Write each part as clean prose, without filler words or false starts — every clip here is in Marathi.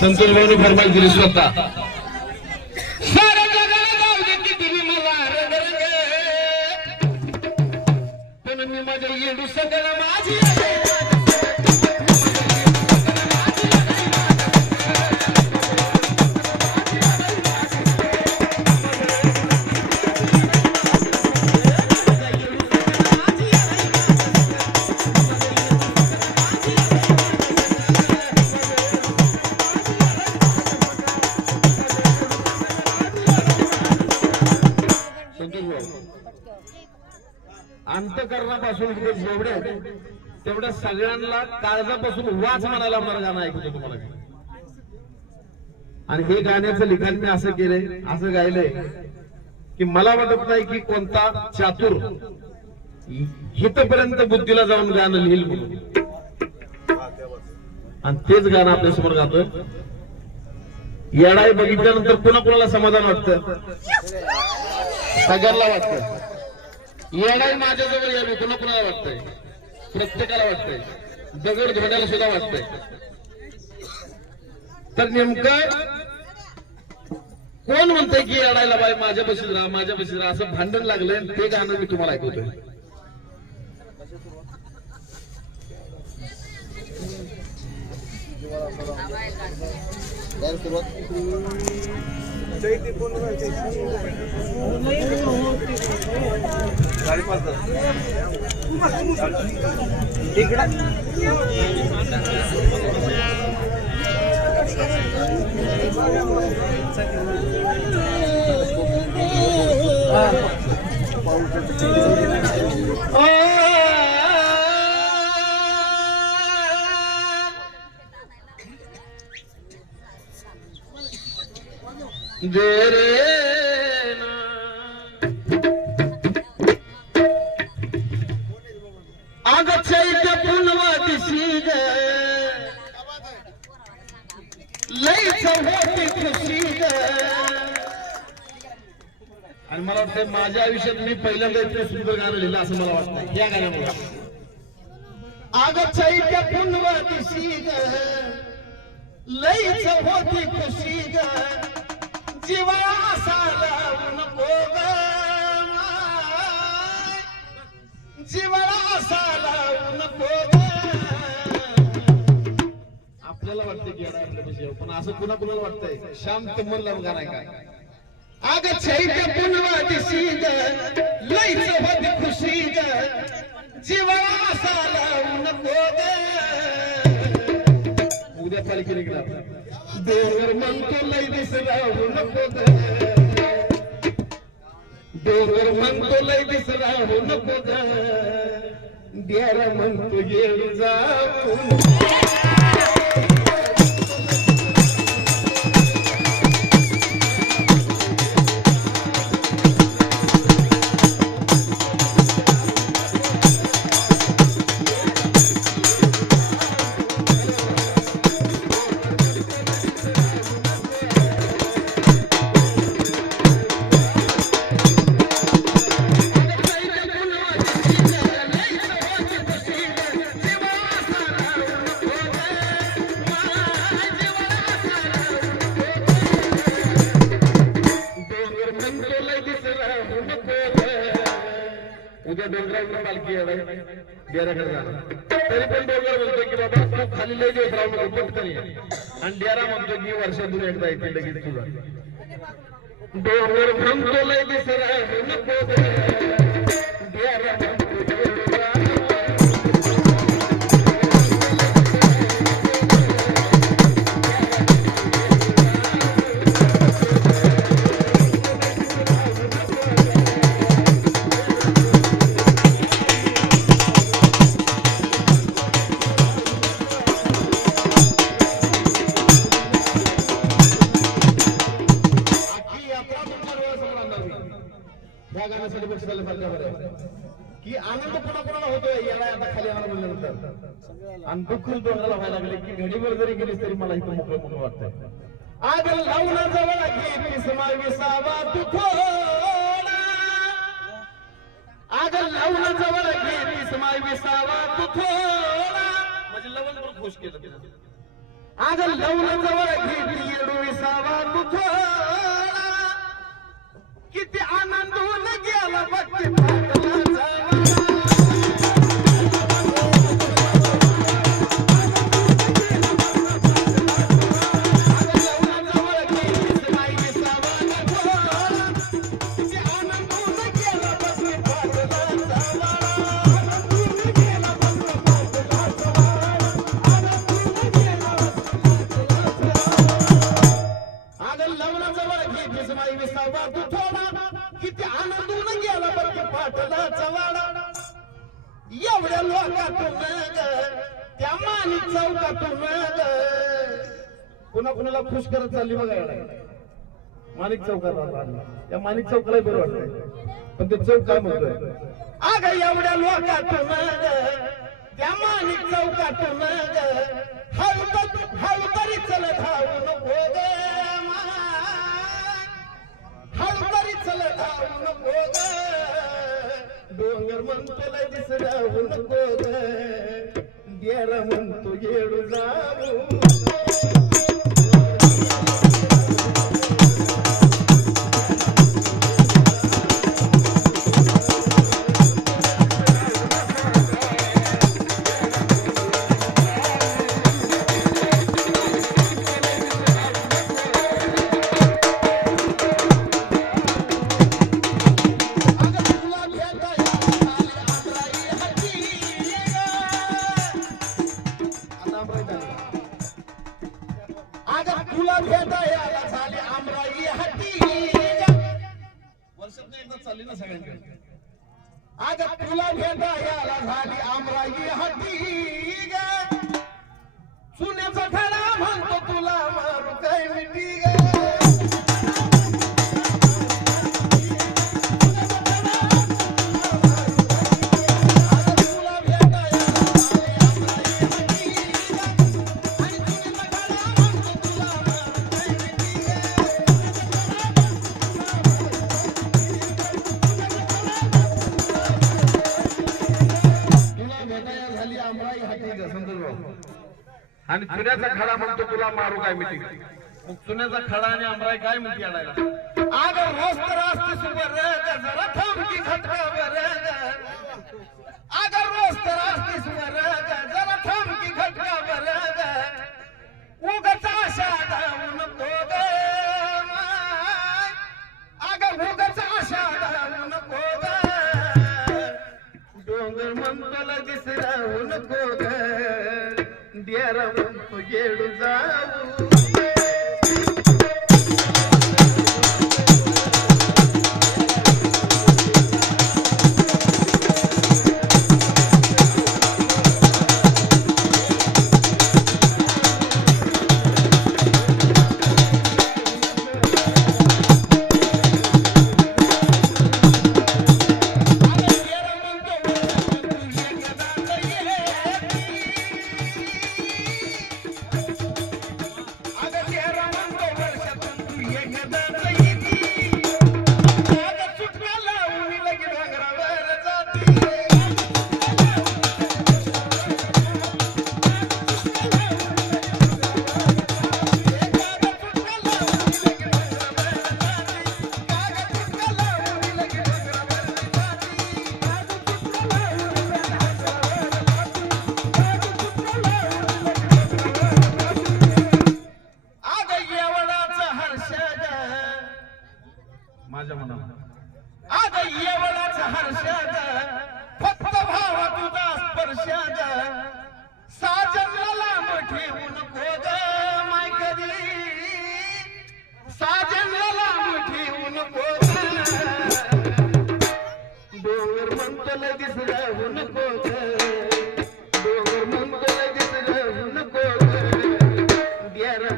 संतोष भाऊनी फरमाईश दिली स्वतः. पण मी माझ्या येडू सगळं माझी अंतकरणापासून जेवढे तेवढ्या सगळ्यांना काळजापासून वाच म्हणायला मला गाणं ऐकतो तुम्हाला. आणि हे गाण्याचं लिखाण मी असं केलंय, असं गायलंय की मला वाटत नाही की कोणता चातुर हितपर्यंत बुद्धीला जाऊन गाणं लिहिल म्हणून. आणि तेच गाणं आपल्या समोर गातोय. येडाई बघितल्यानंतर पुन्हा कुणाला समाधान वाटतं? सगळ्यांना वाटतं. येडाई माझ्याजवळ यावी पुन्हा कुणाला वाटतंय? प्रत्येकाला वाटतंय. दगड धोड्याला सुद्धा वाटतंय. तर नेमकं कोण म्हणतंय की येडायला बाई माझ्या बशीत राहा, माझ्या बशीत राहा, असं भांडण लागलंय. ते गाणं मी तुम्हाला ऐकवतोय. चैत्य पुनवा दिशी ग लईच होती खुशी ग. आणि मला वाटतं माझ्या आयुष्यात मी पहिल्यांदा इतकं सुंदर गाणं लिहिलं असं मला वाटतं या गाण्यामुळे. आग चैत्य पुनवा दिशी ग लईच होती खुशी ग जीवा असाला नको ग जीवाला असाला नको ग. आपल्याला वाटतं की आपल्या पण असं कुणा कुणाला वाटतंय? शांत मन लावून गाणं काय. आग चैत्य पुनवा दिशी ग लईच होती खुशी ग जीवाला असाला नको ग. उद्या पालखी निघणार देवर म्हणतो लई दिसला नको ग. देवर म्हणतो लई दिसला नको ग. देरा म्हणतो येऊ जाऊ. उद्या डोंगरावर पालखी आहे डेराकडे जाणार. तरी पण डोंगर म्हणतो की बाबा तू खाली लय दिवस राहू नको पटकन ये. आणि डेरा म्हणतो की वर्षातून एकदा येते लगेच तुला. डोंगर म्हणतो लय दिवस राहू नको डेरा म्हणतो की आनंद कोणाकोणाला होतोय याला आता खाली आला म्हणल्यानंतर. आणि दुःख डोंगराला व्हायला लागले की घडीवर जरी गेलीस तरी मला इथं मोकळं मोकळं वाटतंय. आग लावून जवळ घेतली समावेशावा तू थोडा. आग लावून जवळ घेतली समावेशावा तू थोडा. म्हणजे लवण पण खुश केलं. आज लवण जवळ घेतली येडू विसावा तू थोडा किती आनंदून गेला बघते पाटलाचा किती आनंदून गेला बघ पाटलाचा वाडा एवढ्या लोकातून त्या माणिक चौकातून कुणा कुणाला खुश करत चालली बघा माणिक चौकात या माणिक चौकाला बरं वाटतंय पण ते चौक काय म्हणतोय अग एवढ्या लोकातून त्या माणिक चौकातून हळू तरी चल धावू नको ग हळूतरी चल धावू नको ग डोंगर म्हणतो लय दिसरावू नको ग गेला म्हणतो येडू जाऊ तुला भेटायला झाली आमराई हाती वर्षात एकदा चालली ना सगळ्यांकडे आज तुला भेटायला झाली आमराई हाती सुनेचा खडा म्हणतो तुला मारू काय मिठी ग आणि चुन्याचा खडा म्हणतो तुला मारू काय मिठी मग चुन्याचा खडा आणि आमराई काय मिठी आणायला आग रोज तर असते सुबर जरा थांबकी खटका बर आग रोज तर असते सुबर जरा थांबकी खटका बर उगाच आशा धावू नको ग आग उगाच आशा धावू नको ग डोंगर म्हणतो दिसरावू नको ग देरा म्हणतो येडू जाऊ माझ्या मनात आज येवळाच हर्षाग फक्त भावा तुझा स्पर्शाग साजनला लांब ठेवू नको ग माय कधी साजनला लांब ठेवू नको डोंगर म्हणतो लगेच राहू नको डोंगर म्हणतो लगेच राहू नको द्यारा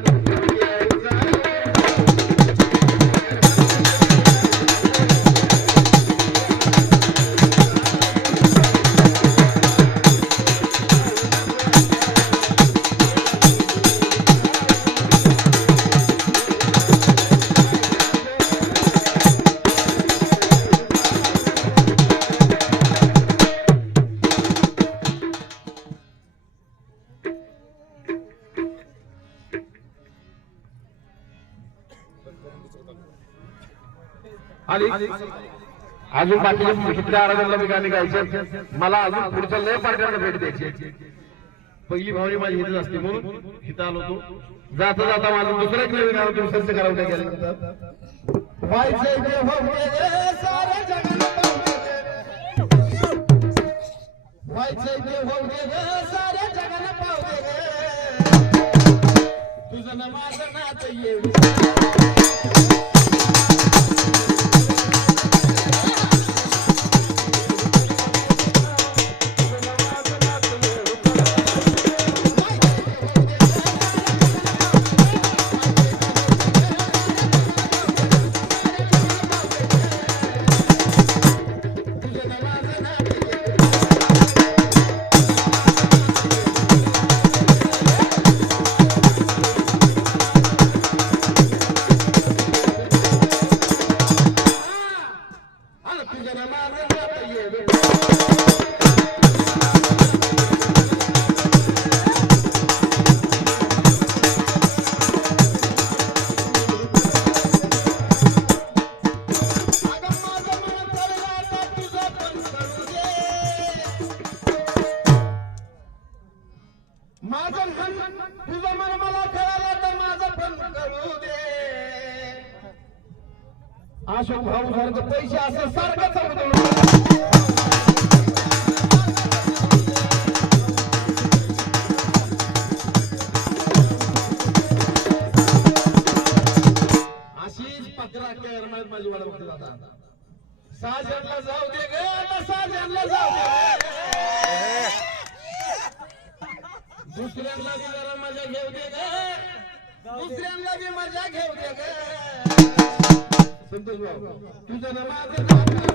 आणि अजून बाकीच्या कितल्या आराधनाला मी गाणी गायचे मला अजून पुढच्या लय पार्ट्यांना भेट द्यायची पहिली भावनी माझी इथेच असते म्हणून इथं आलो होतो जाता जाता माझं दुसरं एक नवीन गाणं तुम्ही सज्ज करावं गेल्यानंतर व्हायचे साऱ्या जगाला व्हायचे साऱ्या जगाला पावते तुझं ना माझं नात येऊ तुझं मन मला कळालं तर माझं पण करू दे अशोक भाऊ सारखं पैसे असं सारखं अशीच पत्रा केअर माझी वाट बघते जाता साजनला जाऊ दे ग आता साजनला जाऊ दे दुसऱ्यांना बी जरा मजा घेऊ दे ग दुसऱ्यांना बी मजा घेऊ दे ग संतोष भाऊ तुझं ना माझं